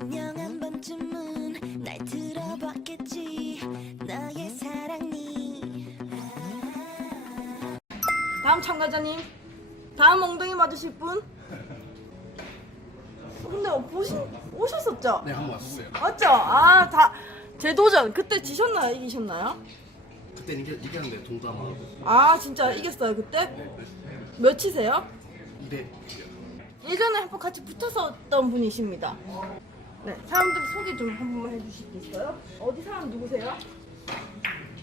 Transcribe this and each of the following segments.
안녕 한 번쯤은 날 들어봤겠지 너의 사랑이. 다음 참가자님, 다음 엉덩이 맞으실 분? 근데 오셨었죠? 네, 한번 왔었어요. 맞죠? 아, 다 재도전. 그때 지셨나요? 이기셨나요? 그때는 이겼는데 동담하고 아, 진짜 이겼어요 그때? 몇이세요? 2대 예전에 한번 같이 붙었었던 분이십니다. 네, 사람들 소개 좀 한 번만 해주실 수 있어요? 어디 사람 누구세요?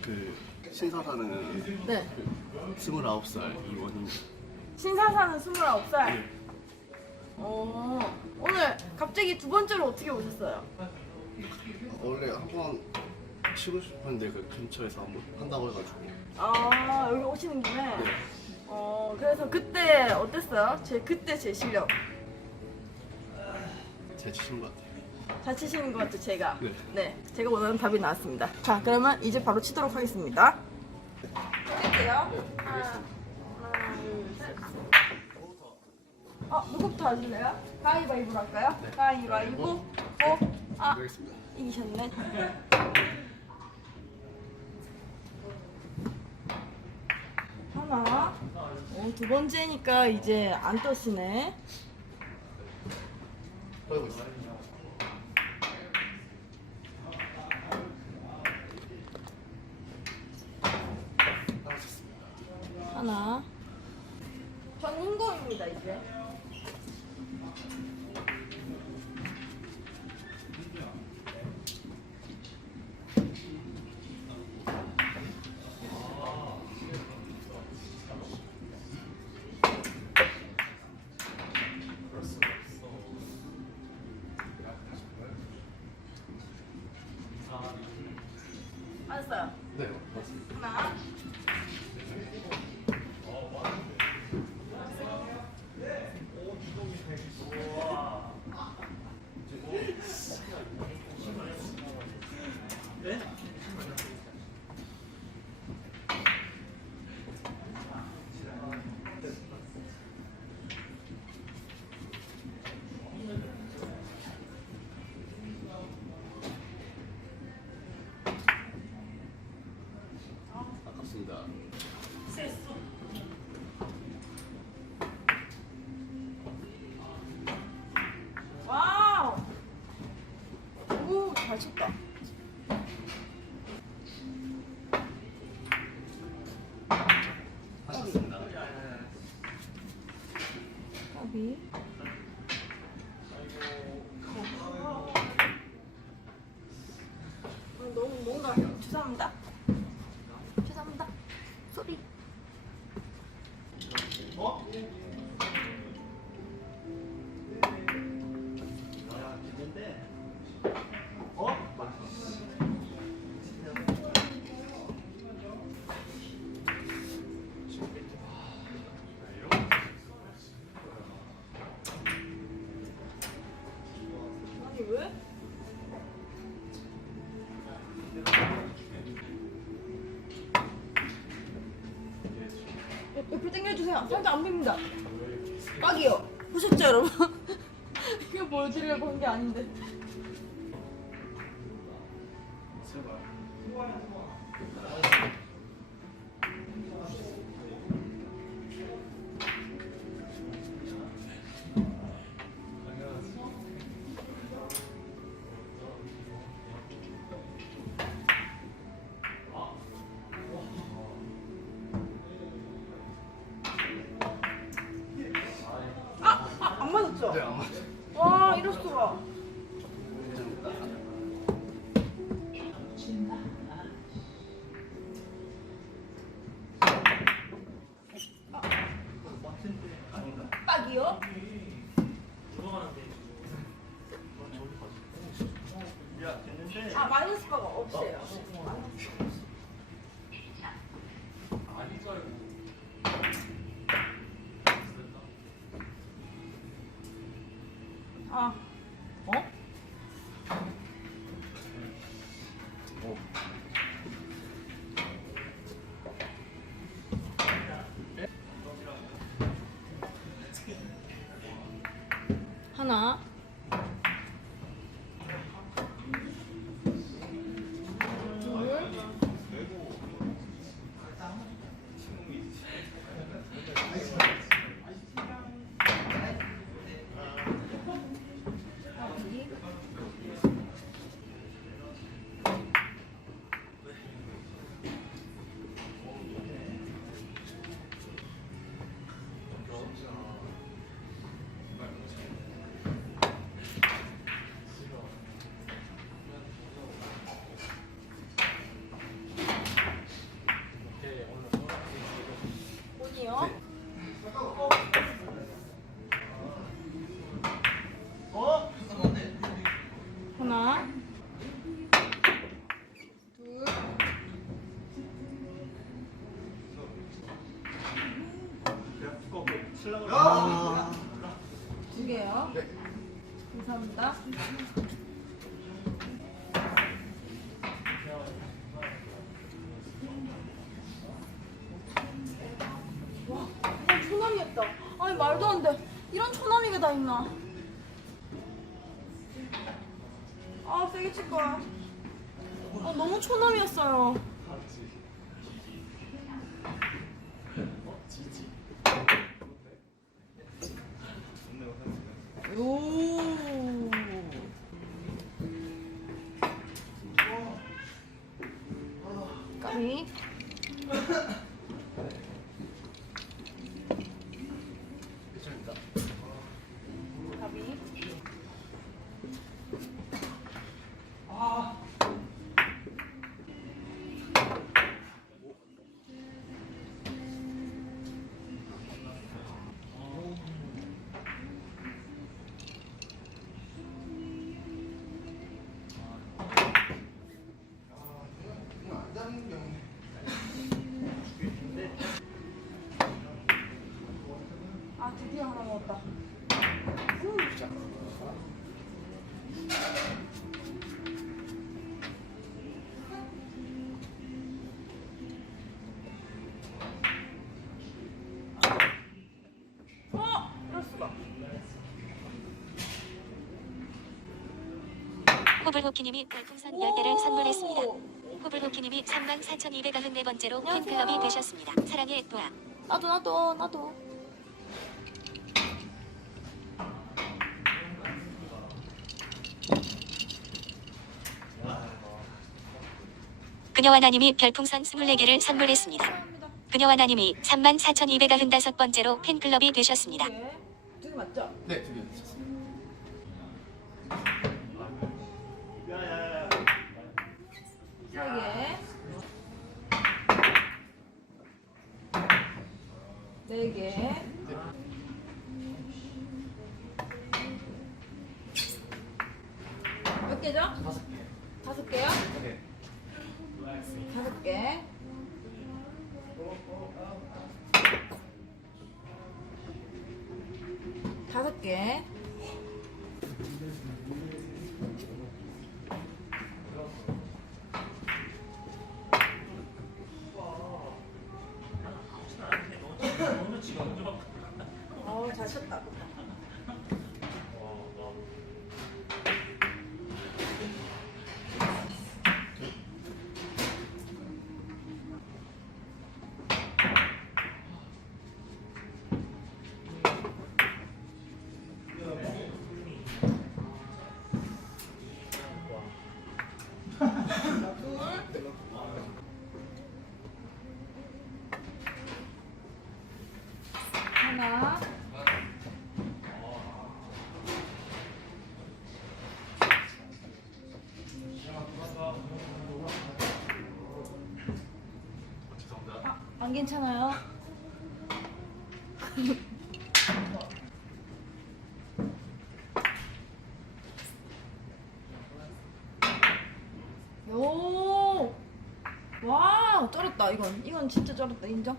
그 신사 사는 네, 29살 이원입니다. 신사 사는 29살. 네. 오늘 갑자기 두 번째로 어떻게 오셨어요? 원래 한번 치고 싶었는데 그 근처에서 한번 한다고 해가지고 아, 여기 오시는 김에? 네. 그래서 그때 어땠어요? 그때 제 실력. 잘 치신 것 같아요. 잘 치시는 것 같죠, 제가? 네. 네, 제가 원하는 답이 나왔습니다. 자, 그러면 이제 바로 치도록 하겠습니다. 칠게요. 하나, 둘, 셋. 누구부터 하실래요? 가위바위보로 할까요? 네. 가위바위보. 알겠습니다. 이기셨네. 하나. 두 번째니까 이제 안 떠시네. 떨고 있어요. 하나. 전 흰거입니다, 이제. 알았어요. 네, 맞습니다. 하나. 아깝습니다. 와우. 오, 잘 쳤다. 하셨습니다. 까비. 너무 뭔가 죄송합니다. 죄송합니다. 소리. 아니 왜? 옆에 당겨주세요. 살짝 안 빕니다. 빡이요. 보셨죠 여러분? 이거 보여드리려고 한 게 아닌데. 안 맞았죠? 네, 아마 와, 이럴 수가. 빡이요? 마이너스 바가 없어요. 어? 하나. 말도 안 돼. 이런 초남이가 다 있나? 아, 세게 칠 거야. 너무 초남이었어요. 오. 까미. 괜찮습니다. 까미. 아, 드디어 하나 먹었다. 이럴 수가. 호불호키님이 별풍선 10개를 선물했습니다. 호불호키님이 34,294번째로 팬클럽이 되셨습니다. 사랑해 또아. 나도. 그녀와 나님이 별풍선 24개를 선물했습니다. 그녀와 나님이 34,295번째로 팬클럽이 되셨습니다. 두 개 맞죠? 네, 2개 드셨습니다. 세 개. 네 개. 몇 개죠? 5개. 5개요? 네. 5개. 5개. 잘 쳤다. 하나. 안 괜찮아요? 오, 와, 쩔었다. 이건 진짜 쩔었다. 인정?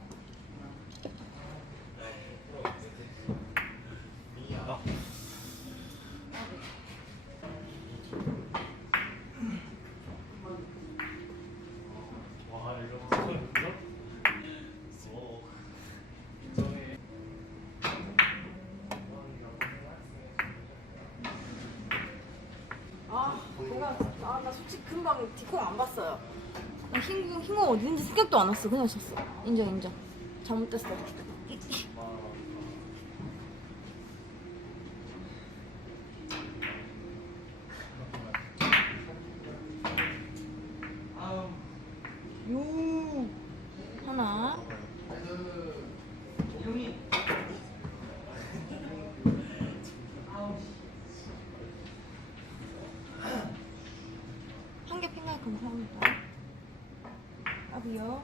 나 솔직히 금방 뒷공 안 봤어요. 나 흰공 어디 있는지 생각도 안 났어. 그냥 쳤어. 인정. 잘못됐어. 요 하나. 한 개 핑가 감사합니다. 아비요.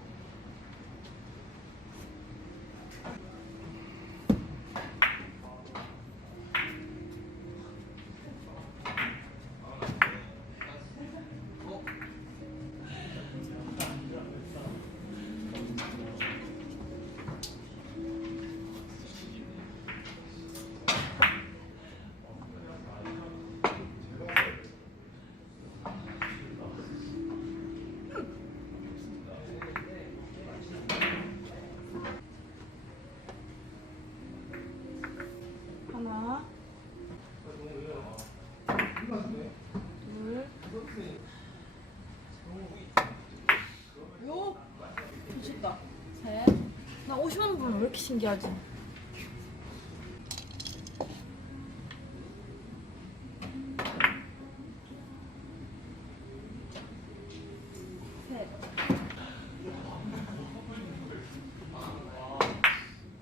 이렇게 신기하지?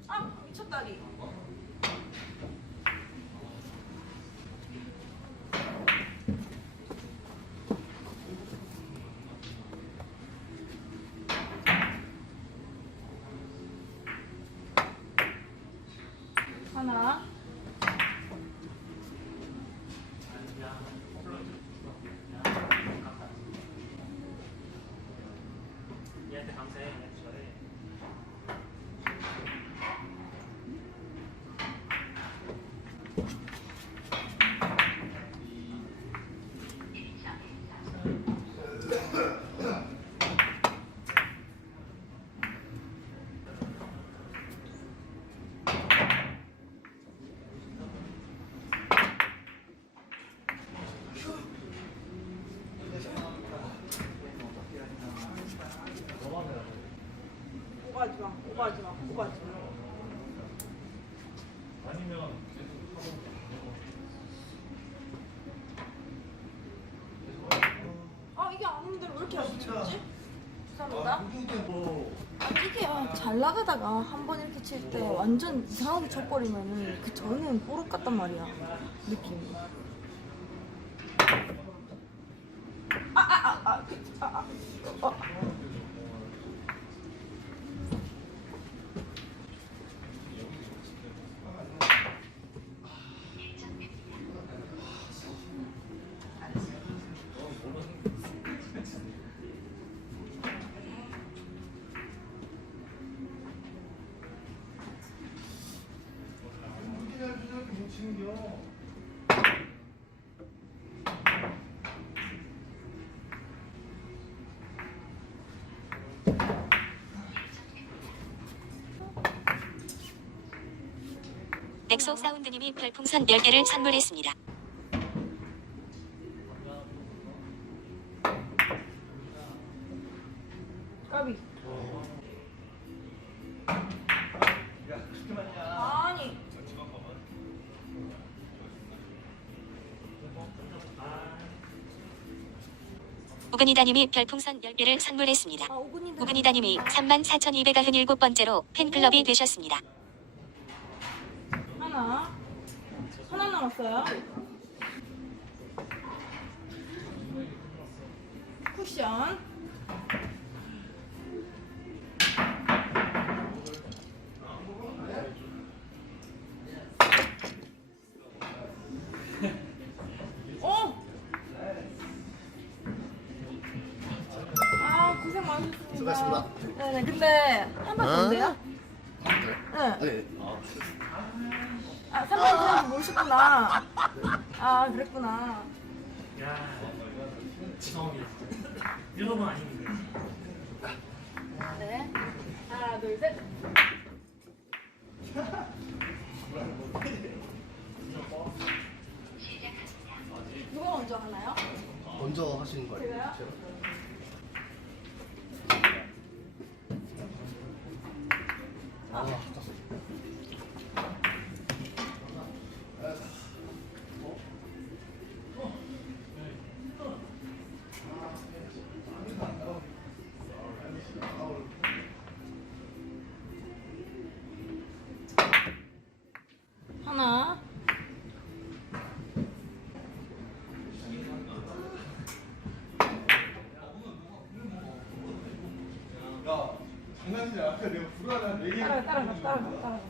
아, 미쳤다리. 하나. 오버하지 마, 오버하지 마, 오버하지 마. 아, 이게 아닌데 왜 이렇게 안 치지? 죄송합니다. 아니, 이게 잘 나가다가 한 번 이렇게 칠 때 완전 이상하게 쳐버리면은 그 전에는 뽀록 같단 말이야, 느낌이. 넥소 사운드님이 별풍선 10개를 선물했습니다. 까비. 아니. 우근이다님이 별풍선 10개를 선물했습니다. 아, 오군이다. 우근이다님이 34,297번째로 팬클럽이 되셨습니다. 하나 남았어요. 쿠션. 어! 아, 고생 많으셨습니다. 수고하셨습니다. 네네, 근데 한 번 더 돼요? 네. 네. 아, 3번 좀 모르셨구나. 아, 그랬구나. 죄송합니다. 이런 건 아닙니다. 네. 하나, 둘, 셋. 누가 먼저 하나요? 먼저 하시는 거예요? 제가요? 하나. 장난치지 않아. 내가 불안한 얘기. 따라가.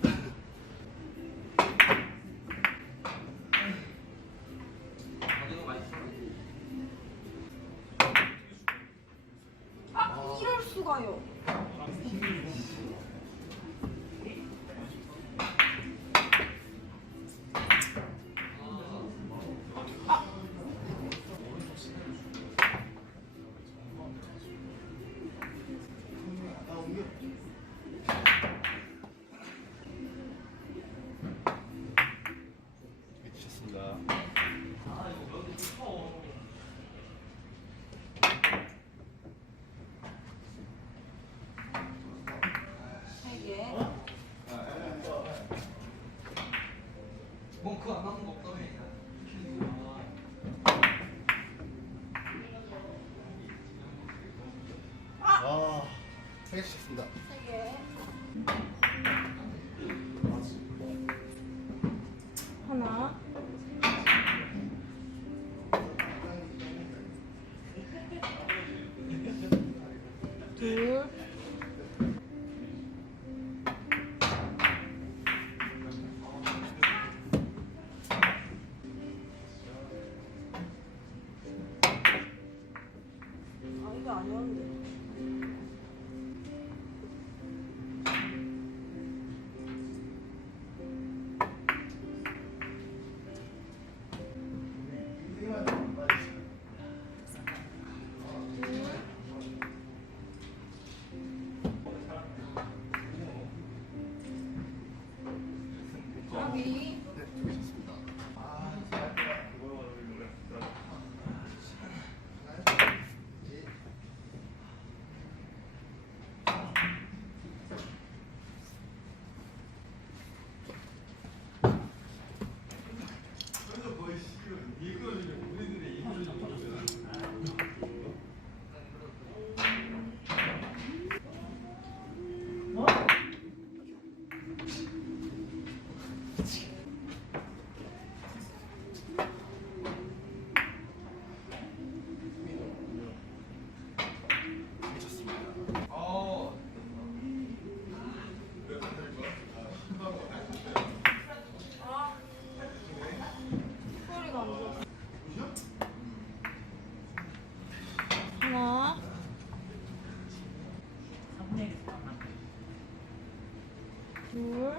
아, 이럴 수가요. 드셨습니다. 개 시켰습니다. 3개. 하나. 둘. 아, 이거 아니었는데. 까비. 네, 두개 셨습니다. 소리가 안 들려. 하나. 둘.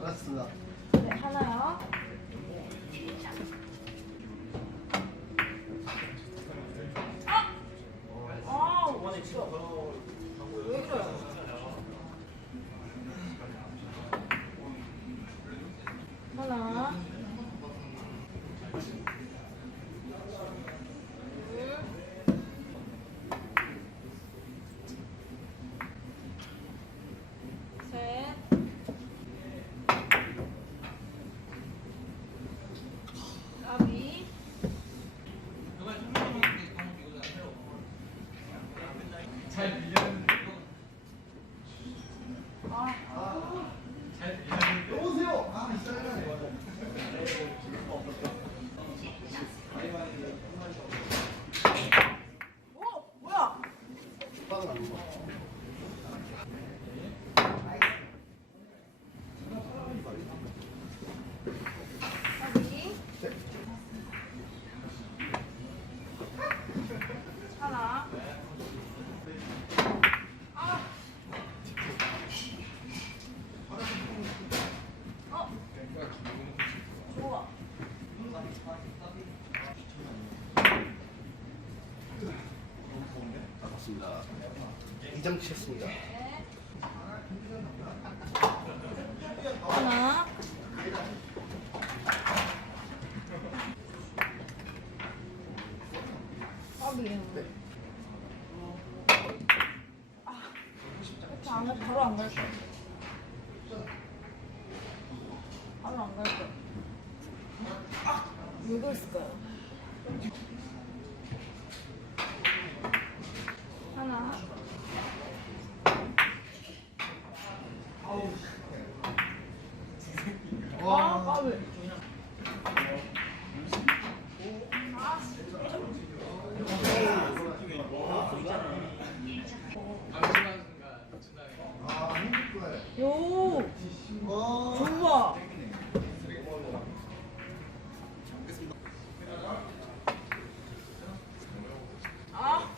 맞습니다. 네, 하나요. 진짜. 왜 그래요? 하나. 둘. 셋. 까비. 여보세요. 아, 이상하네. 뭐야? 빵은 안 먹어. 까비. 네. 하나. 아. 좋아. 맞습니다. 2점 치셨습니다. 하나. 까비. 아, 이렇게 안 해, 바로 안 갈 거야. 바로 안 갈 거야. 왜 그랬을까요? 하나. 아, 까비. 아, 아, 힘들 거예요. 요. 좋아. 아.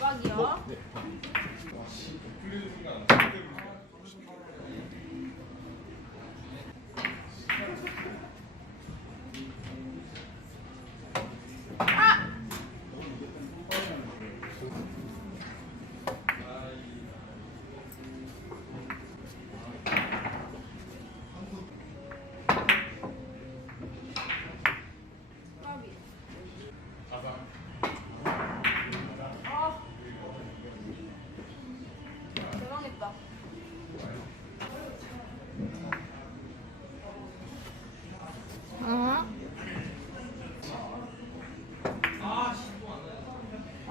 빡이요. 까비. 아. 대박했다.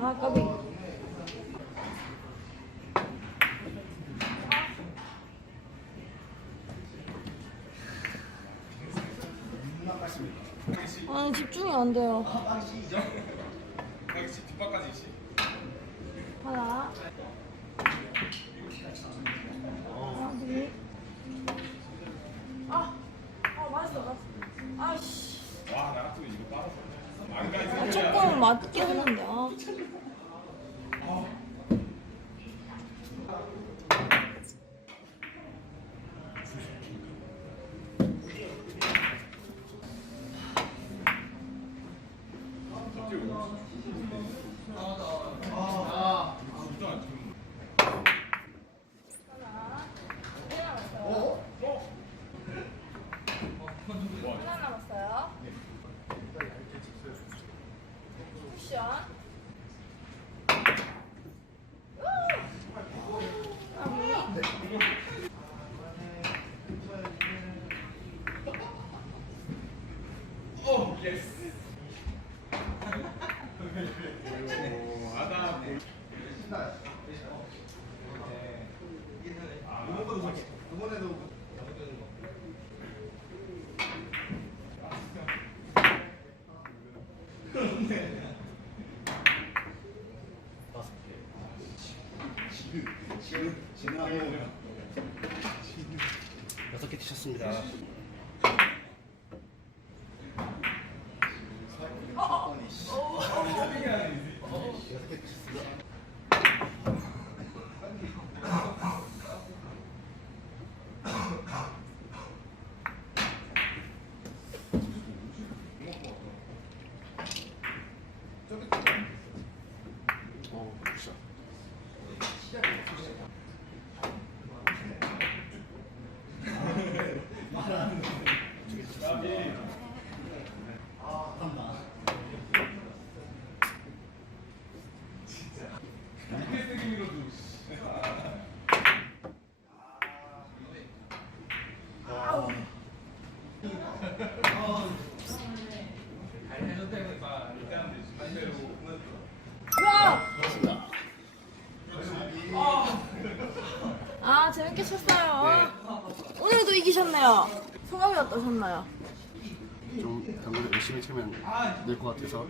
아, 까비. 아니, 집중이 안 돼요. 하나. 둘. 맞았어. 아씨. 와, 나 같으면 이거 빨았어. 아, 조금 맞게 했는데. 아. 하나 남았어요. 쿠션. 여섯 개 티셨습니다. 굿샷. 아, 재밌게 쳤어요. 오늘도 이기셨네요. 소감이 어떠셨나요? 좀 당근 열심히 치면 될 것 같아서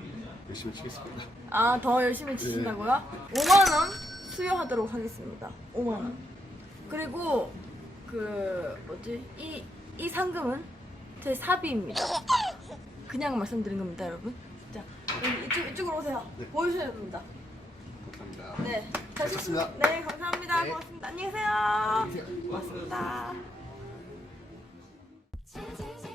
열심히 치겠습니다. 아, 더 열심히 치신다고요? 5만원 수여하도록 하겠습니다. 5만원. 그리고 이 상금은 제 사비입니다. 그냥 말씀드린 겁니다, 여러분. 자, 이쪽으로 오세요. 네. 보여주셔야 됩니다. 감사합니다. 네, 잘 쳤습니다. 네, 감사합니다. 네. 고맙습니다. 안녕히 계세요. 안녕히 계세요. 고맙습니다. 찾아서